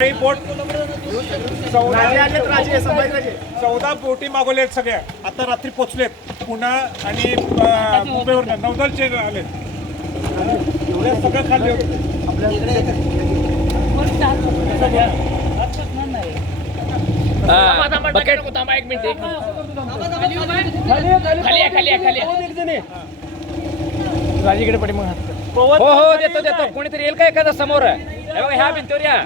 बोट 14 बोटी मागवलेत सगळ्या आता रात्री पोचलेत पुन्हा आणि मुंबईवर नौदलचे आले एवढ्या सगळं खाल्ले एक मिनिट राजीकडे पडे मग हो देतो कोणीतरी येईल का एखादा समोर ह्या भिंतीवर या